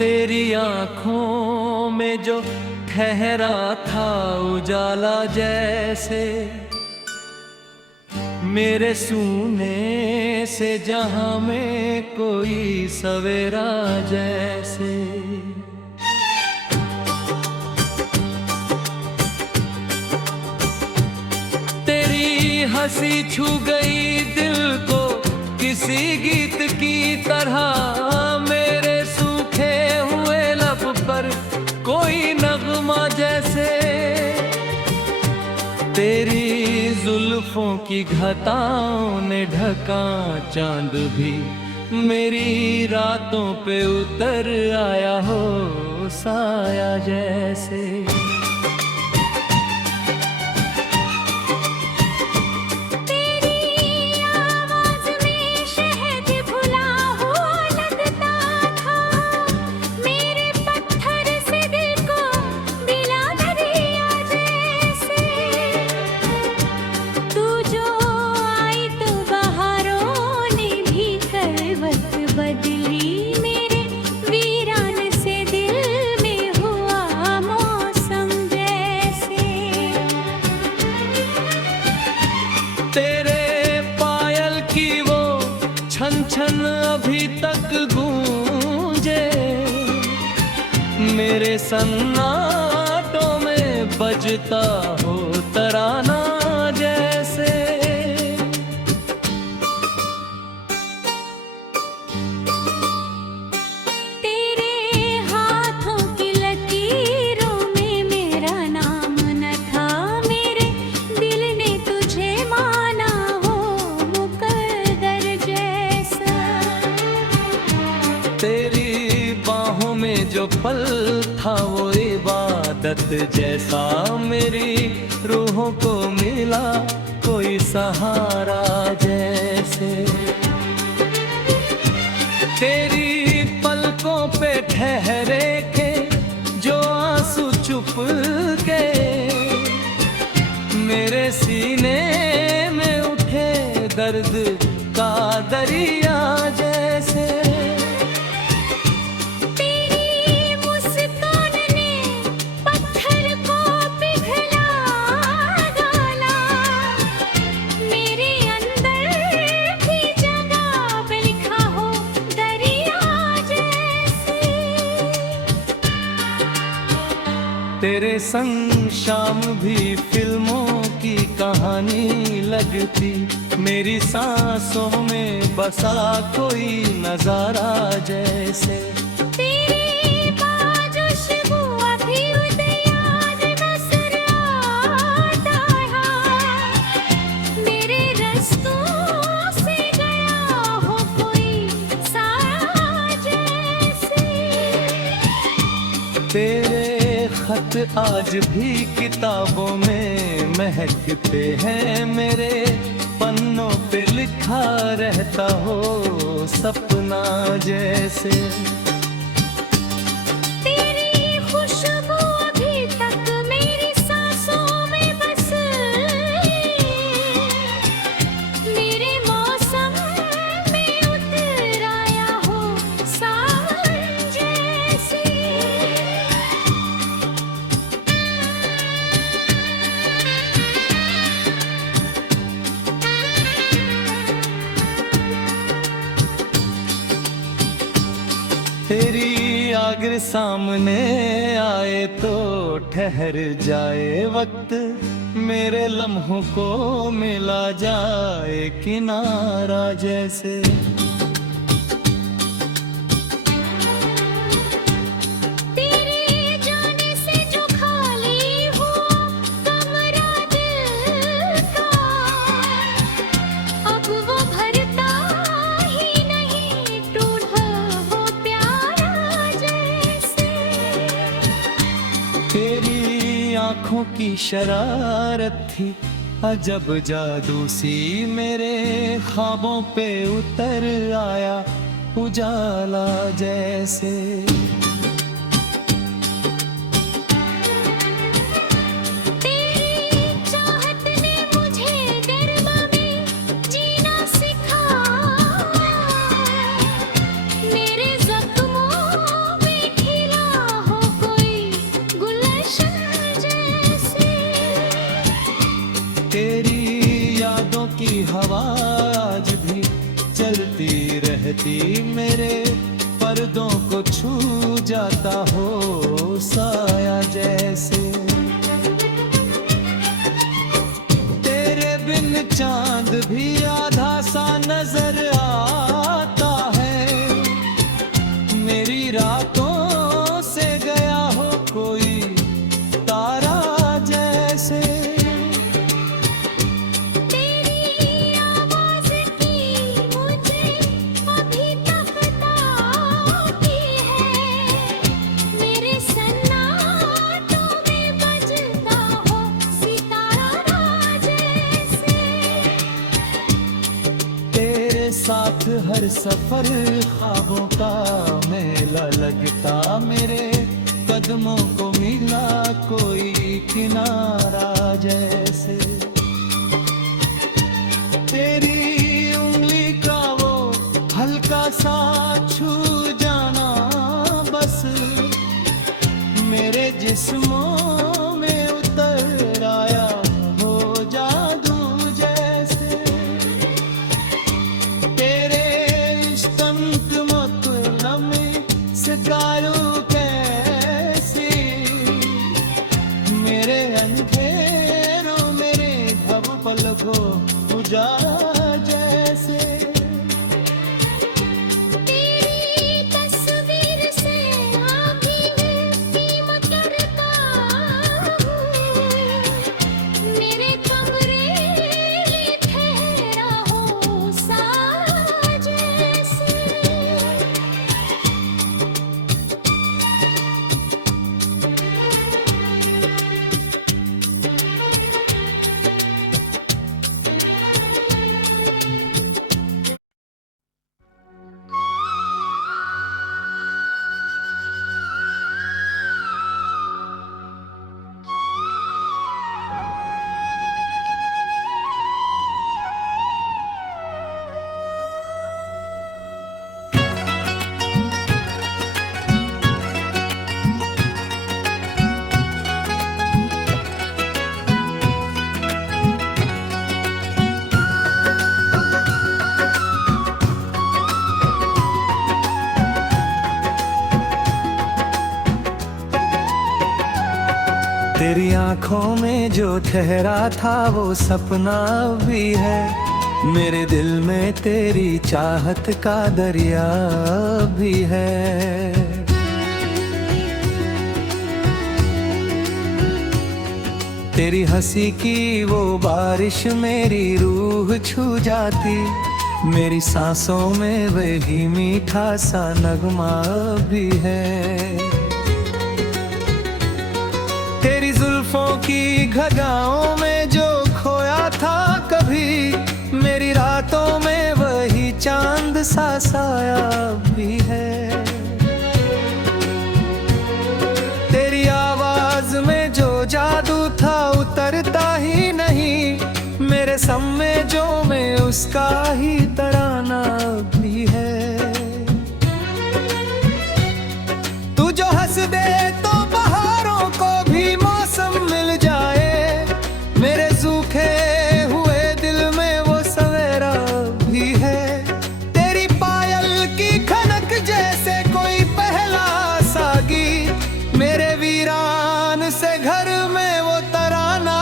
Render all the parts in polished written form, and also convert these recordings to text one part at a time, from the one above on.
तेरी आँखों में जो ठहरा था उजाला जैसे, मेरे सूने से जहां में कोई सवेरा जैसे। तेरी हंसी छू गई दिल को किसी गीत की तरह, मेरे सूखे हुए लब पर कोई नगमा जैसे। तेरी जुल्फों की घटाओं ने ढका चांद भी मेरी रातों पे उतर आया हो साया जैसे। तेरे पायल की वो छन छन अभी तक गूंजे, मेरे सन्नाटों में बजता हो तराना जैसे। तेरी बाहों में जो पल था वो इबादत जैसा, मेरी रूहों को मिला कोई सहारा जैसे। तेरी पलकों पे ठहरे के जो आंसू चुप के, मेरे सीने में उठे दर्द का दरिया जैसे। तेरे संग शाम भी फिल्मों की कहानी लगती, मेरी सांसों में बसा कोई नजारा जैसे। तेरी बाजोश वो अभी उदयान नजर आता है, मेरे रस्तों से गया हो कोई साया जैसे। तेरे खत आज भी किताबों में महकते हैं, मेरे पन्नों पे लिखा रहता हो सपना जैसे। तेरी खुशबू अभी तक मेरी सांसों में बस, मेरे मौसम में उतर आया हो सावन जैसे। तेरी आगर सामने आए तो ठहर जाए वक्त, मेरे लम्हों को मिला जाए किनारा जैसे। तेरे जाने से जो खाली हुआ कमरा दिल का, अब वो भरता ही नहीं ढूंढा हो प्यारा जैसे। तेरी आंखों की शरारत थी अजब जादू सी, मेरे ख्वाबों पे उतर आया उजाला जैसे। तेरी चाहत ने मुझे गरमा में जीना सिखाया, मेरे जख्मों में देखती मेरे पर्दों को छू जाता हो साया जैसे। तेरे बिन चांद भी आधा सा नजर आता है, मेरी रातों से गया हो कोई तारा जैसे। तेरी आवाज की मुझे अभी तक ताकी है, मेरे सन्नाटों में बजता हो सितारा जैसे। तेरे साथ हर सफर ख्वाबों का मेला लगता, मेरे कदमों को मिला कोई किनारा जैसे। तेरी उंगली का वो हल्का सा छू जाना बस मेरे जिस्मों में उतर आया हो जादू जैसे। तेरे इश्क मतलब सितारू कैसी, मेरे अंधेरों मेरे भव पलकों उजाला जैसे। तेरी तस्वीर से आँखी नीम करता हूँ, मेरे कमरे में ठहरा हो सा जैसे। तेरी आंखों में जो ठहरा था वो सपना भी है, मेरे दिल में तेरी चाहत का दरिया भी है। तेरी हंसी की वो बारिश मेरी रूह छू जाती, मेरी सांसों में वही मीठा सा नगमा भी है। तेरी जुल्फों की घटाओं में जो खोया था कभी, मेरी रातों में वही चांद सा साया भी है। तेरी आवाज में जो जादू था उतरता ही नहीं, मेरे सम्मेजों में उसका ही तराना भी है। तू जो हंस दे तो बहारों को भी मौसम मिल जाए, मेरे सूखे हुए दिल में वो सवेरा भी है। तेरी पायल की खनक जैसे कोई पहला सागी, मेरे वीरान से घर में वो तराना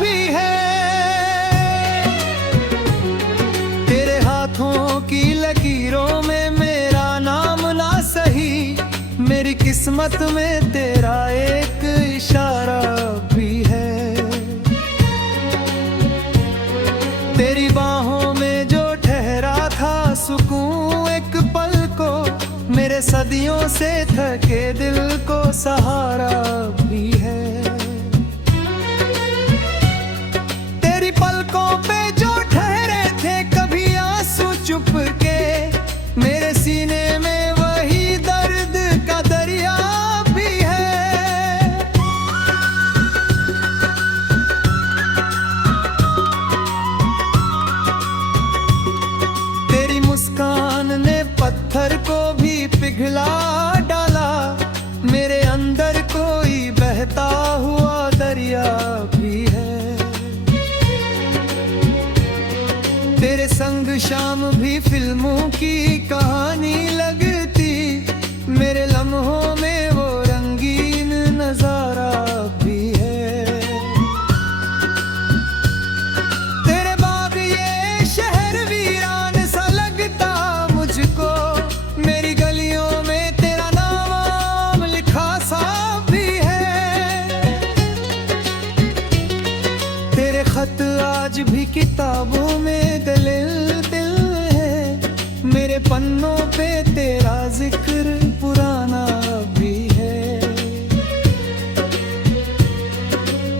भी है। तेरे हाथों की लकीरों में मेरा नाम ना सही, मेरी किस्मत में तेरा एक इशारा भी है। तेरी बाहों में जो ठहरा था सुकून एक पल को, मेरे सदियों से थके दिल को सहारा भी है। तेरी पलकों पे जो ठहरे थे कभी आंसू चुप के, मेरे सीने में वही दर्द का दरिया भी है। तेरी मुस्कान ने पत्थर को भी पिघला डाला, मेरे अंदर कोई बहता हुआ दरिया भी है। तेरे संग शाम भी फिल्मों की कहानी लगती, मेरे लम्हों में वो रंगीन नजारा भी है। तेरे बाग ये शहर वीरान सा लगता मुझको, मेरी गलियों में तेरा नाम लिखा सा भी है। तेरे खत आज भी किताबों में दलील दिल है, मेरे पन्नों पे तेरा जिक्र पुराना भी है।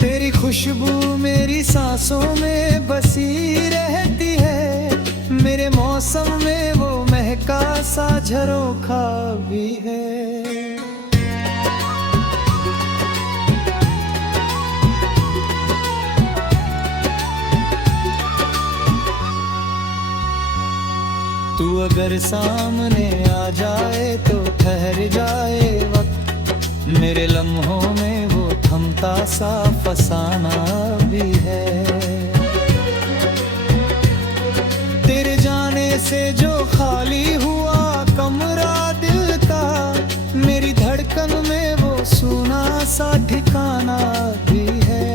तेरी खुशबू मेरी सांसों में बसी रहती है, मेरे मौसम में वो महका सा झरोखा भी है। तू अगर सामने आ जाए तो ठहर जाए वक्त, मेरे लम्हों में वो थमता सा फसाना भी है। तेरे जाने से जो खाली हुआ कमरा दिल का, मेरी धड़कन में वो सूना सा ठिकाना भी है।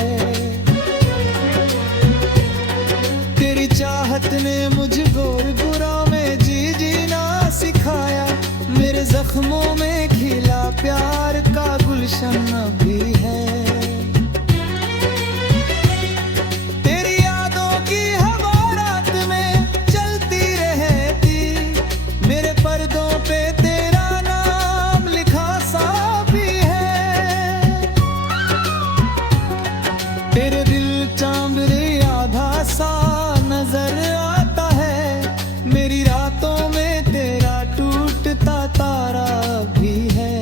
तेरी चाहत ने मुझको बुरा में जी जीना सिखाया, मेरे जख्मों में खिला प्यार का गुलशन भी है। तेरी यादों की हवा रात में चलती रहती, मेरे पर्दों पे तेरा नाम लिखा सा भी है। तेरे दिल चांबरे आधा सा नजर आता है, मेरी रातों में तेरा टूटता तारा भी है।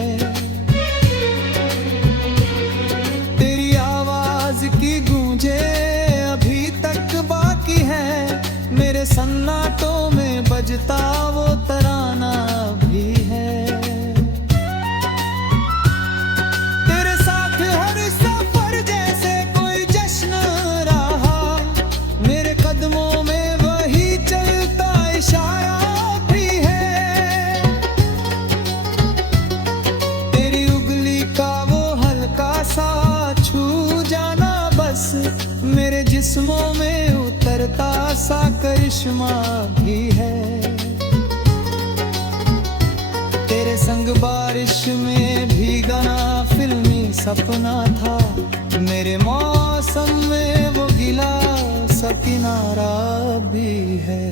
तेरी आवाज की गूंजे अभी तक बाकी है, मेरे सन्नाटों में बजता वो तराना भी है। तेरे साथ हर सफर जैसे कोई जश्न रहा, मेरे कदमों में वही चलता इशारा भी है। तेरी उंगली का वो हल्का सा छू जाना बस, मेरे जिस्मों में उतरता सा करिश्मा भी है। तेरे संग बारिश में भीगना फिल्मी सपना था, मेरे मौसम में वो गिला सा किनारा भी है।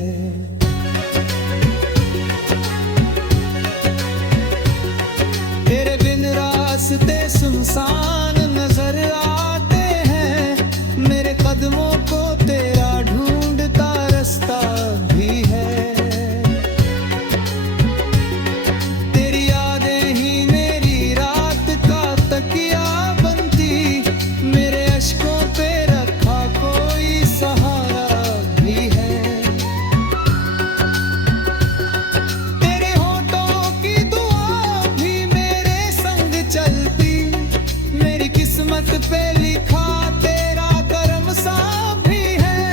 तेरे बिन रास्ते सुनसान नजर आते हैं, मेरे कदमों को तेरा ढूंढता रास्ता भी है। तेरी यादें ही मेरी रात का तकिया बनती, मेरे अश्कों पे रखा कोई सहारा भी है। तेरे होठों की दुआ भी मेरे संग चलती, मेरी किस्मत पे लिखा तेरा करम सा भी है।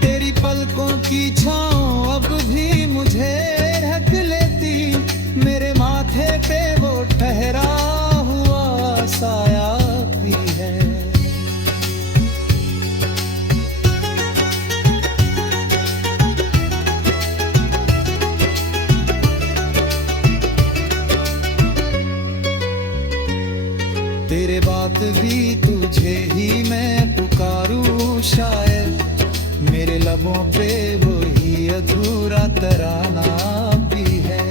तेरी पलकों की छाँव अब भी मुझे ढक लेती, मेरे माथे पे वो ठहरा हुआ साया भी है। तेरे बात भी तुझे ही मैं पुकारूं शायद, मेरे लबों पे वही अधूरा तराना भी है।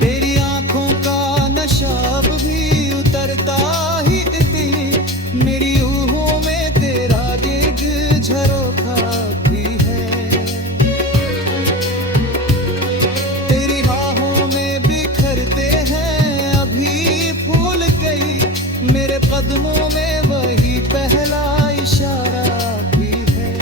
तेरी आंखों का नशा भी उतरता ही थी, मेरी रूहों में तेरा दिग झरोखा भी है। तेरी राहों में बिखरते हैं अभी फूल कई, मेरे कदमों में वही पहला इशारा भी है।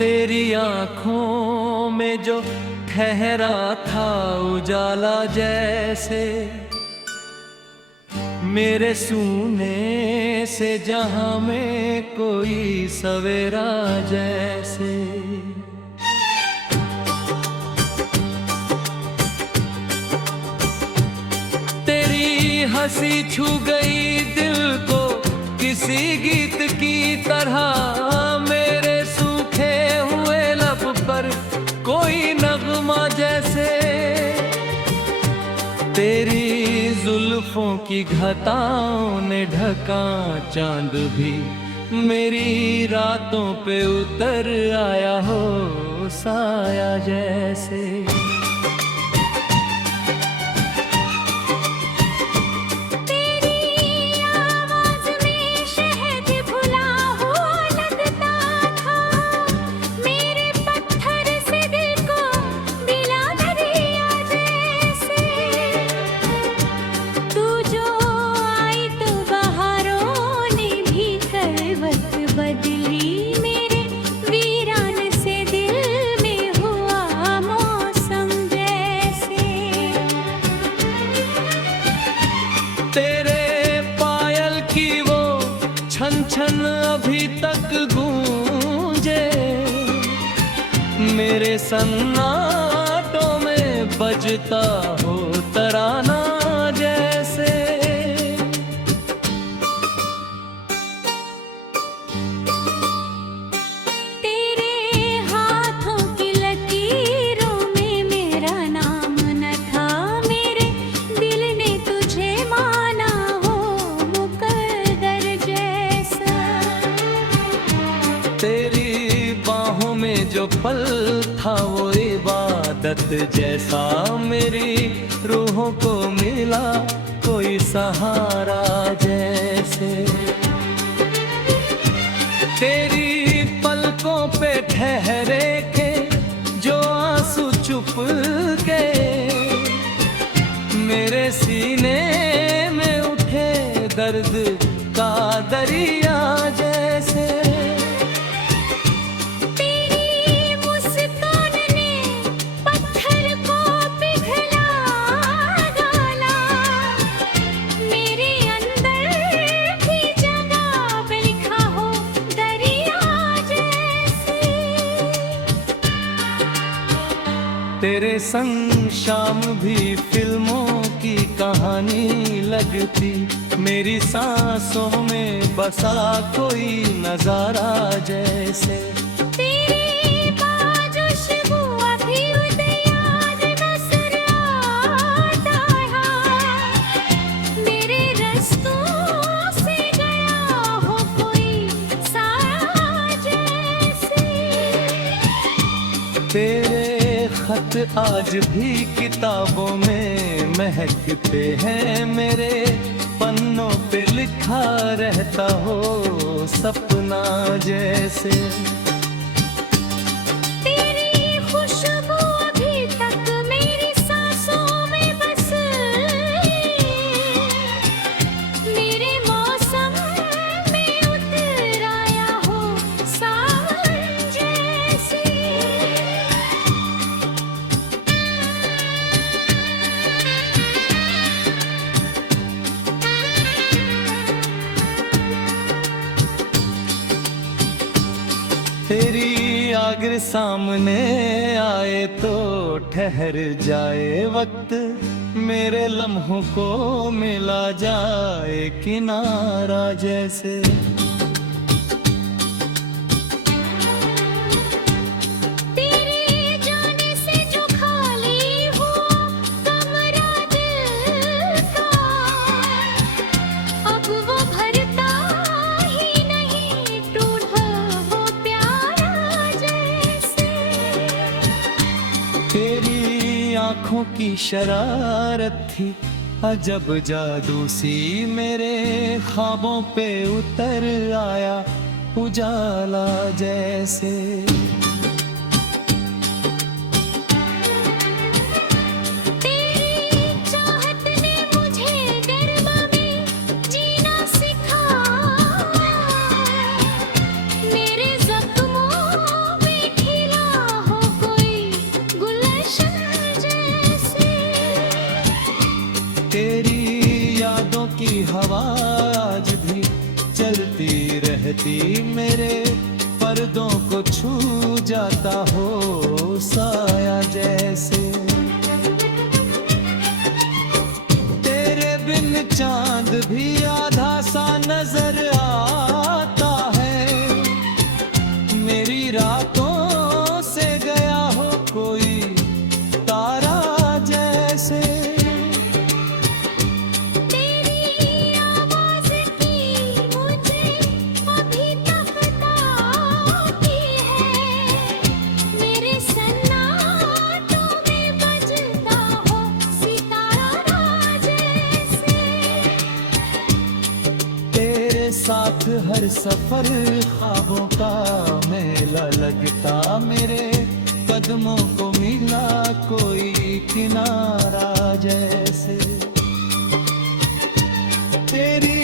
तेरी आंखों में जो ठहरा था उजाला जैसे, मेरे सूने से जहां में कोई सवेरा जैसे। तेरी हंसी छू गई दिल को किसी गीत की तरह, मेरे सूखे हुए लब पर कोई नगमा जैसे। तेरी जुल्फों की घटाओं ने ढका चांद भी मेरी रातों पे उतर आया हो साया जैसे। तेरे पायल की वो छन छन अभी तक गूंजे, मेरे सन्नाटों में बजता हो तराना जैसे। तेरी बाहों में जो पल था वो इबादत जैसा, मेरी रूहों को मिला कोई सहारा जैसे। तेरी पलकों पे ठहरे के जो आंसू चुप के, मेरे सीने में उठे दर्द का दरिया जैसे। तेरे संग शाम भी फिल्मों की कहानी लगती, मेरी सांसों में बसा कोई नजारा जैसे। तेरी बाजोश वो अभी उदयान नजर आता है, मेरे रस्तों से गया हो कोई साया जैसे। तेरे खत आज भी किताबों में महकते हैं, मेरे पन्नों पे लिखा रहता हो सपना जैसे। तेरी खुशबू अभी तक मेरी सांसों में बस, मेरे मौसम में उतर आया हो सावन जैसे। तेरी आगर सामने आए तो ठहर जाए वक्त, मेरे लम्हों को मिला जाए किनारा जैसे। तेरे जाने से जो खाली हुआ कमरा दिल का, अब वो भरता ही नहीं टूटा वो प्यारा जैसे। तेरी आंखों की शरारत थी अजब जादू सी, मेरे ख्वाबों पे उतर आया उजाला जैसे। तेरी चाहत ने मुझे गरमा में जीना सिखाया, मेरे जख्मों में आधा सा नजर आता है, मेरी रातों से गया हो कोई तारा जैसे। तेरी आवाज की मुझे अभी तक ताकी है, मेरे सन्नाटों में बजता हो सितारा जैसे। तेरे साथ हर सफर ख्वाबों का मेला लगता, मेरे कदमों को मिला कोई किनारा जैसे। तेरी